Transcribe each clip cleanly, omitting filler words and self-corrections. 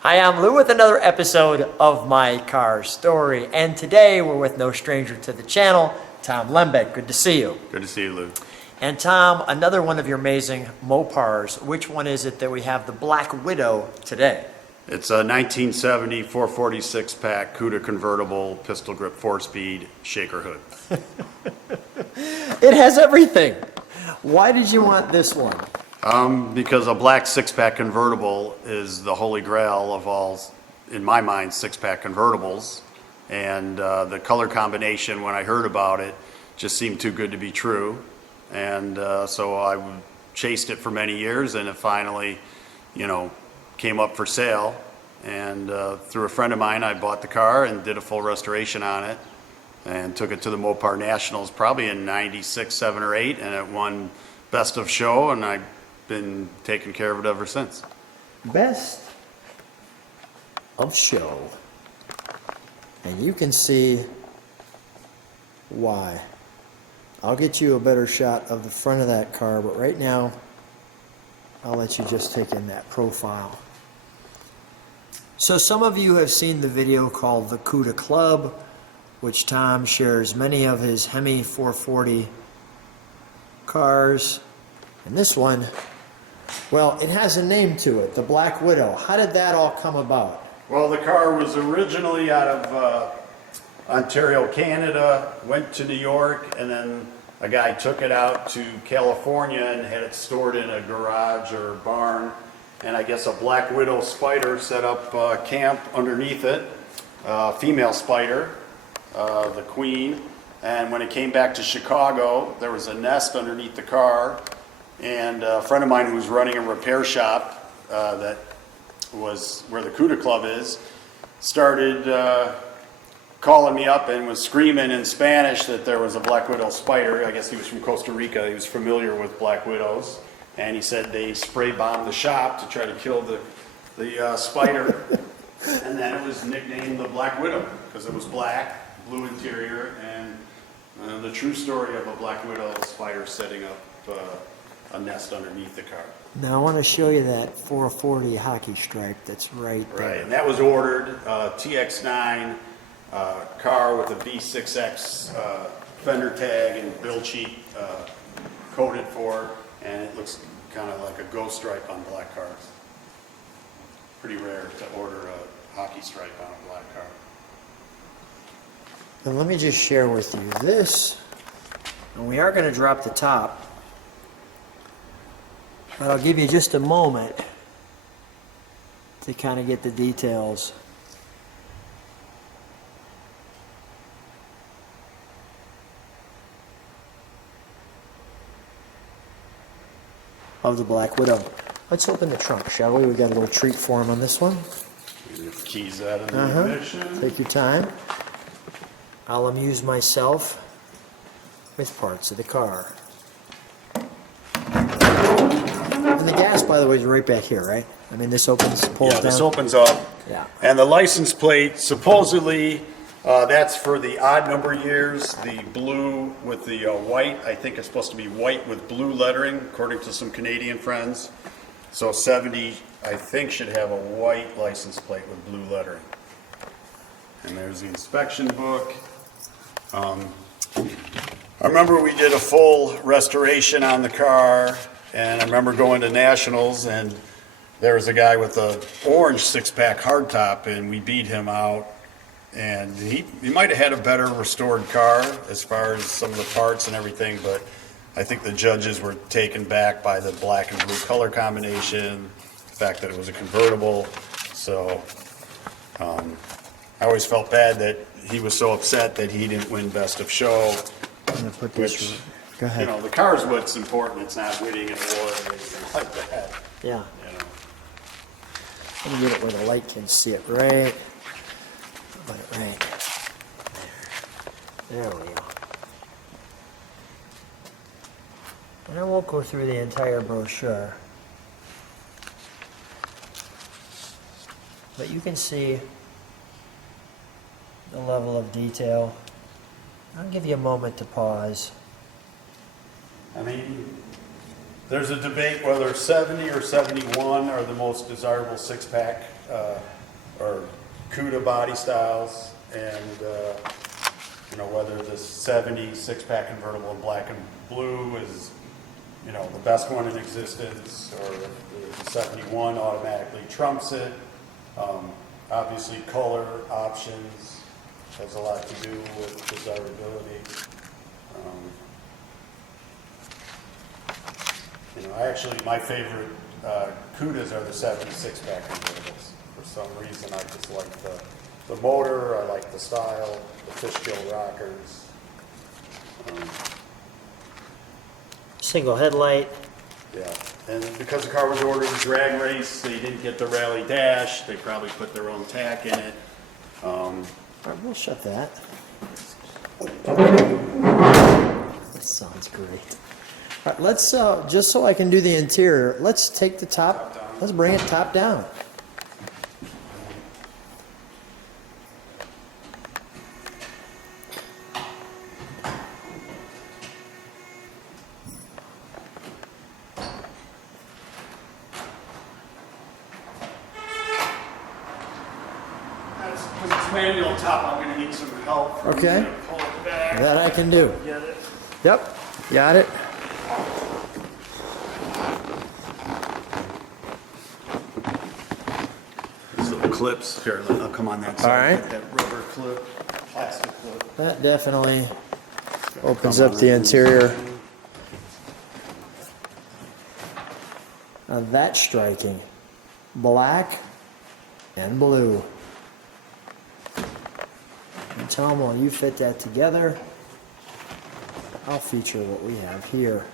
Hi, I'm Lou with another episode of My Car Story, and today we're with no stranger to the channel, Tom Lembeck. Good to see you. Good to see you, Lou. And Tom, another one of your amazing Mopars. Which one is it that we have the Black Widow today? It's a 1970 446 pack Cuda Convertible pistol grip 4-speed shaker hood. It has everything. Why did you want this one? Because a black 6-pack convertible is the holy grail of all, in my mind, 6-pack convertibles. And the color combination, when I heard about it, just seemed too good to be true. And so I chased it for many years, and it finally, came up for sale. And through a friend of mine, I bought the car and did a full restoration on it and took it to the Mopar Nationals probably in 96, 7, or 8, and it won Best of Show, and I've been taking care of it ever since. Best of Show. And you can see why. I'll get you a better shot of the front of that car, but right now I'll let you just take in that profile. So some of you have seen the video called the Cuda Club, which Tom shares many of his Hemi 440 cars. And this one, well, it has a name to it, the Black Widow. How did that all come about? Well, the car was originally out of Ontario, Canada, went to New York, and then a guy took it out to California and had it stored in a garage or barn. And I guess a Black Widow spider set up camp underneath it, female spider, the queen. And when it came back to Chicago, there was a nest underneath the car. And a friend of mine who was running a repair shop that was where the Cuda Club is, started calling me up and was screaming in Spanish that there was a Black Widow spider. I guess he was from Costa Rica. He was familiar with Black Widows. And he said they spray bombed the shop to try to kill the spider. And then it was nicknamed the Black Widow because it was black, blue interior, and the true story of a Black Widow spider setting up a nest underneath the car. Now I want to show you that 440 hockey stripe that's right there. Right, and that was ordered, TX9 car with a B6X fender tag and build sheet coated for, and it looks kind of like a ghost stripe on black cars. Pretty rare to order a hockey stripe on a black car. And let me just share with you this, and we are going to drop the top, but I'll give you just a moment to kind of get the details. Of the Black Widow. Let's open the trunk, shall we? We got a little treat for him on this one. Get the keys out of the ignition. Take your time. I'll amuse myself with parts of the car. And the gas, by the way, is right back here, right? I mean, this opens, pulls down. Yeah, this opens up. Yeah. And the license plate, supposedly, that's for the odd number years. The blue with the white, I think it's supposed to be white with blue lettering, according to some Canadian friends. So 70, I think, should have a white license plate with blue lettering. And there's the inspection book. I remember we did a full restoration on the car, and I remember going to Nationals, and there was a guy with an orange 6-pack hardtop, and we beat him out. And he might have had a better restored car as far as some of the parts and everything, but I think the judges were taken back by the black and blue color combination, the fact that it was a convertible. So I always felt bad that he was so upset that he didn't win Best of Show. I'm going to put this. Go ahead. The car is what's important. It's not winning an award or anything like that. Yeah. Let me get it where the light can see it right. Put it right there. There we go. And I won't go through the entire brochure, but you can see the level of detail. I'll give you a moment to pause. I mean, There's a debate whether 70 or 71 are the most desirable six-pack or Cuda body styles, and you know, whether the 70 six-pack convertible in black and blue is, you know, the best one in existence, or if the 71 automatically trumps it. Obviously, color options has a lot to do with desirability. You know, actually, my favorite Cudas are the 76-pack convertibles. For some reason, I just like the motor, I like the style, the fishtail rockers. Single headlight. Yeah, and because the car was ordered in drag race, they didn't get the rally dash. They probably put their own tack in it. All right, we'll shut that. That sounds great. All right, let's, just so I can do the interior, let's take the top, let's bring it top down. Because it's manual top, I'm going to need some help. Okay. Pull it back. That I can do. Get it. Yep, got it. These little clips. Here, I'll come on that side. All right. Get that rubber clip, plastic clip. That definitely opens up the interior. Now that's striking. Black and blue. And Tom, while you fit that together, I'll feature what we have here.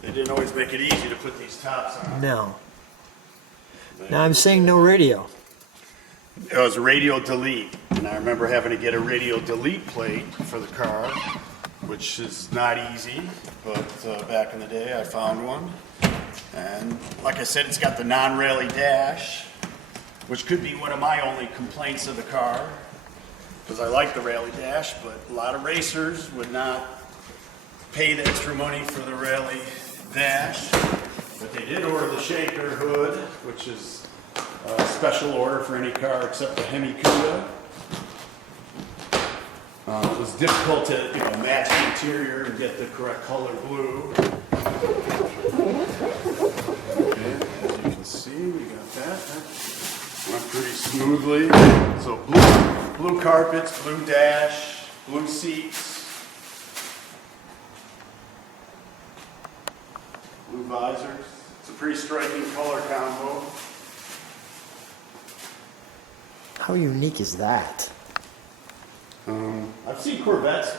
They didn't always make it easy to put these tops on. No. Now I'm saying no radio. It was radio delete, and I remember having to get a radio delete plate for the car, which is not easy, but back in the day I found one. And like I said, it's got the non-rally dash, which could be one of my only complaints of the car, because I like the rally dash, but a lot of racers would not pay the extra money for the rally dash. But they did order the shaker hood, which is a special order for any car except the Hemi Cuda. It was difficult to, you know, match the interior and get the correct color blue. Okay, as you can see, we got that. That went pretty smoothly. So blue carpets, blue dash, blue seats, blue visors. It's a pretty striking color combo. How unique is that? I've seen Corvettes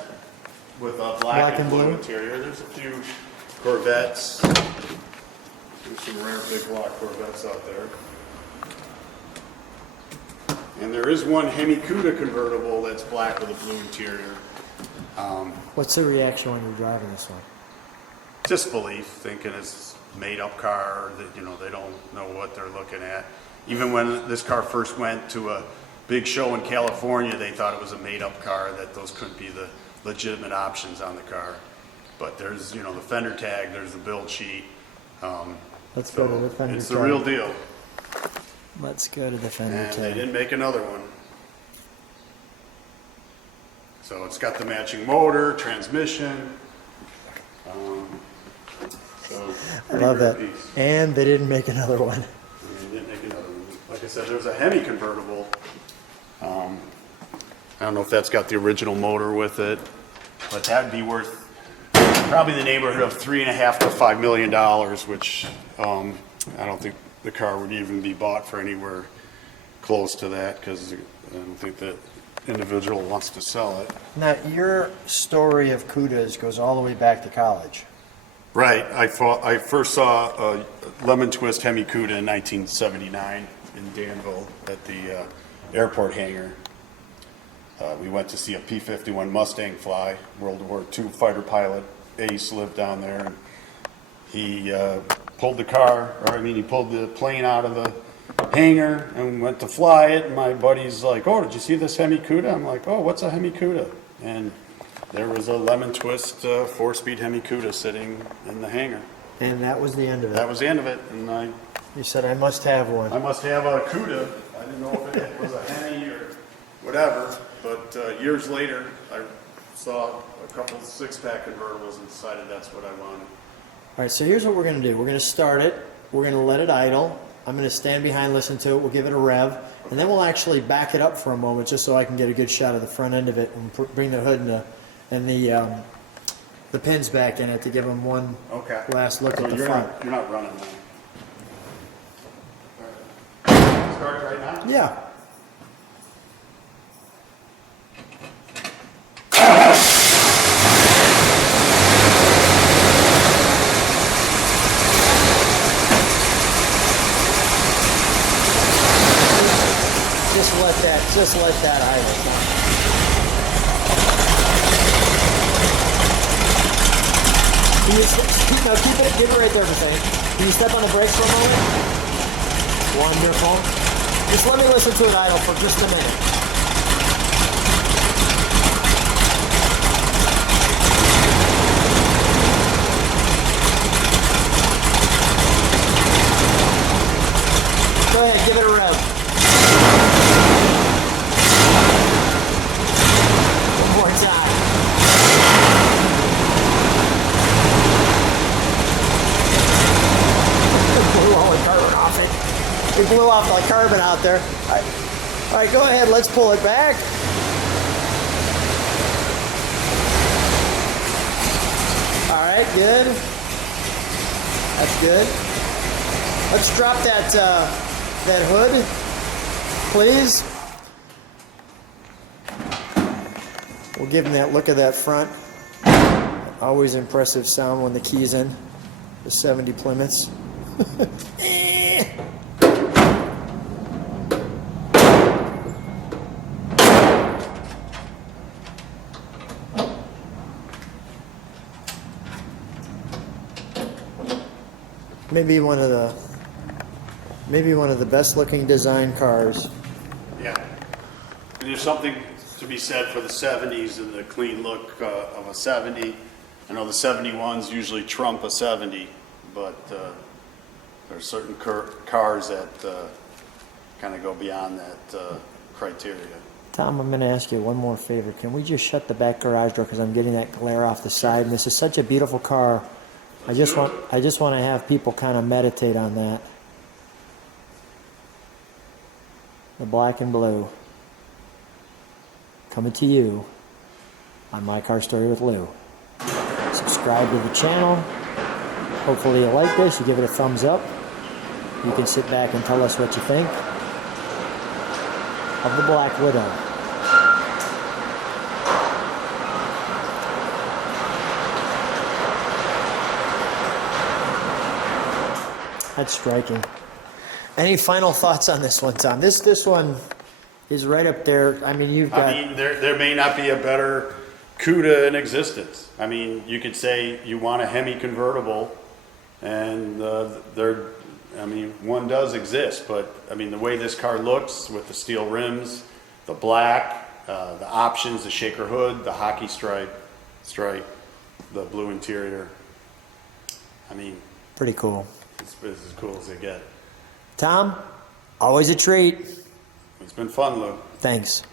with a black and blue interior. There's a few Corvettes. There's some rare big block Corvettes out there. And there is one Hemi Cuda convertible that's black with a blue interior. What's the reaction when you're driving this one? Disbelief, thinking it's a made-up car, that, you know, they don't know what they're looking at. Even when this car first went to a big show in California, they thought it was a made-up car, that those couldn't be the legitimate options on the car. But there's, you know, the fender tag, there's the build sheet. Let's go to the fender It's tag. the real deal. Let's go to the fender And they tag. didn't make another one. So it's got the matching motor, transmission. So I love pretty that. rare piece. And they didn't make another one. And they didn't make another one. Like I said, there's a Hemi convertible. I don't know if that's got the original motor with it, but that'd be worth probably the neighborhood of $3.5 to $5 million, which I don't think the car would even be bought for anywhere close to that, because I don't think that individual wants to sell it. Now, your story of Cudas goes all the way back to college. Right. I first saw a lemon twist Hemi Cuda in 1979 in Danville at the airport hangar. We went to see a P-51 Mustang fly. World War II fighter pilot Ace lived down there, and he pulled the he pulled the plane out of the hangar and went to fly it. And my buddy's like, "Oh, did you see this Hemi Cuda?" I'm like, "Oh, what's a Hemi Cuda?" And there was a lemon twist 4-speed Hemi Cuda sitting in the hangar. And that was the end of it. That was the end of it. And You said, I must have one. I must have a Cuda. I didn't know if it was a Hemi or whatever. But years later, I saw a couple 6-pack convertibles and decided that's what I wanted. All right, so here's what we're going to do. We're going to start it. We're going to let it idle. I'm going to stand behind, listen to it. We'll give it a rev. And then we'll actually back it up for a moment just so I can get a good shot of the front end of it and bring the hood and the pins back in it to give them one last look at the front. You're not running that. Start it right now? Yeah. Just let that idle. Keep it right there, Hussein. Can you step on the brakes for a moment? Wonderful. Just let me listen to it idle for just a minute. Go ahead, give it a rev. One more time. Blew all the carbon off it. We blew off the carbon out there. All right, go ahead. Let's pull it back. All right, good. That's good. Let's drop that hood, please. We'll give him that look of that front. Always impressive sound when the key's in. The 70 Plymouths. Maybe one of the best looking design cars. Yeah. And there's something to be said for the 70s and the clean look of a 70. I know the 71s usually trump a 70, but there's certain cars that kind of go beyond that criteria. Tom, I'm going to ask you one more favor. Can we just shut the back garage door because I'm getting that glare off the side, and this is such a beautiful car. I just want to have people kind of meditate on that. The black and blue. Coming to you on My Car Story with Lou. Subscribe to the channel. Hopefully you like this. You give it a thumbs up. You can sit back and tell us what you think of the Black Widow. That's striking. Any final thoughts on this one, Tom? This one is right up there. I mean, you've got... I mean, there may not be a better Cuda in existence. I mean, you could say you want a Hemi convertible, and one does exist, but I mean, the way this car looks with the steel rims, the black, the options, the shaker hood, the hockey stripe, the blue interior. I mean... Pretty cool. It's as cool as they get. Tom, always a treat. It's been fun, Lou. Thanks.